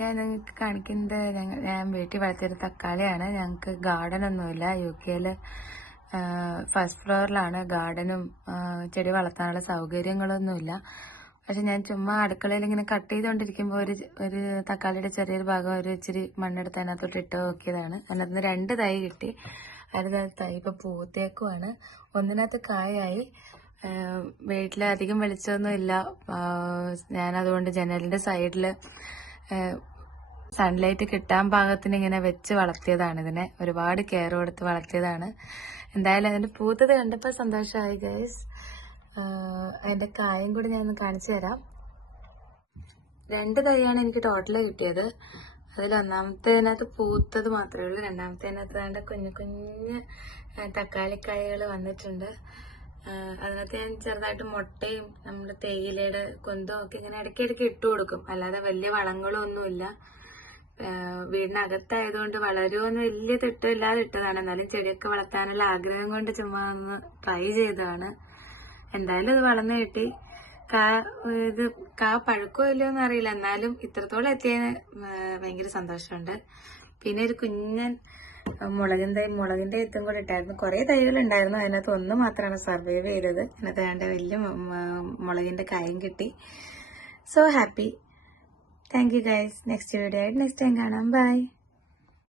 ഞാൻ നിങ്ങൾക്ക് കാണിക്കുന്നത് ഞാൻ വീട്ടിൽ വളർത്തിയൊരു തക്കാളിയാണ്. ഞങ്ങൾക്ക് ഗാർഡൻ ഒന്നുമില്ല. UK first ഫ്ലോറിലാണ്. ഗാർഡനും ചെടി വളർത്താനുള്ള സൗകര്യങ്ങളൊന്നുമില്ല. പക്ഷെ ഞാൻ ചുമ്മാ അടുക്കളയിൽ ഇങ്ങനെ കട്ട് ചെയ്തുകൊണ്ടിരിക്കുമ്പോൾ ഒരു തക്കാളിയുടെ ചെറിയൊരു ഭാഗം ഇച്ചിരി മണ്ണെടുത്ത് അതിനകത്തോട്ട് ഇട്ട് നോക്കിയതാണ്. അതിനകത്ത് 2 തൈ കിട്ടി. അതിൽ തൈ ഇപ്പൊ പൂത്തേക്കുമാണ്. ഒന്നിനകത്ത് കായായി. വീട്ടിലധികം വെളിച്ചമൊന്നും ഇല്ല. ഞാനതുകൊണ്ട് ജനലിന്റെ സൈഡില് സൺലൈറ്റ് കിട്ടാൻ പാകത്തിന് ഇങ്ങനെ വെച്ച് വളർത്തിയതാണ്. ഇതിനെ ഒരുപാട് കെയർ കൊടുത്ത് വളർത്തിയതാണ്. എന്തായാലും അതിന്റെ പൂത്തത് കണ്ടപ്പോൾ സന്തോഷമായി ഗൈസ്. അതിന്റെ കായും കൂടി ഞാൻ കാണിച്ചു തരാം. 2 തൈയാണ് എനിക്ക് ടോട്ടല് കിട്ടിയത്. അതിൽ ഒന്നാമത്തേതിനകത്ത് പൂത്തത് മാത്രമേ ഉള്ളൂ. രണ്ടാമത്തേതിനകത്ത് വേണ്ട കുഞ്ഞു കുഞ്ഞ് തക്കാളിക്കായകൾ വന്നിട്ടുണ്ട്. അതിനകത്ത് ഞാൻ ചെറുതായിട്ട് മുട്ടയും നമ്മുടെ തേയിലയുടെ കൊന്തും ഒക്കെ ഇങ്ങനെ ഇടയ്ക്കിടയ്ക്ക് ഇട്ട് കൊടുക്കും. അല്ലാതെ വലിയ വളങ്ങളും ഒന്നുമില്ല. വീടിനകത്തായതുകൊണ്ട് വളരുമെന്ന് വലിയ തിട്ടമില്ലാതെ ഇട്ടതാണ്. എന്നാലും ചെടിയൊക്കെ വളർത്താനുള്ള ആഗ്രഹം കൊണ്ട് ചുമ്മാ ഒന്ന് ട്രൈ ചെയ്തതാണ്. എന്തായാലും ഇത് വളർന്നു കിട്ടി. കാ പഴുക്കോ ഇല്ലയോ എന്ന് അറിയില്ല. എന്നാലും ഇത്രത്തോളം എത്തിയതിന് ഭയങ്കര സന്തോഷമുണ്ട്. പിന്നെ ഒരു കുഞ്ഞൻ മുളകിന്റെ വിത്തും കൂടെ ഇട്ടായിരുന്നു. കുറെ തൈകൾ ഉണ്ടായിരുന്നു. അതിനകത്ത് ഒന്ന് മാത്രമാണ് സർവൈവ് ചെയ്തത്. അതിനകത്ത് വേണ്ട വലിയ മുളകിന്റെ കായും കിട്ടി. So happy. Thank you guys. Next video ആയിട്ട് നെക്സ്റ്റ് ടൈം കാണാം. ബൈ.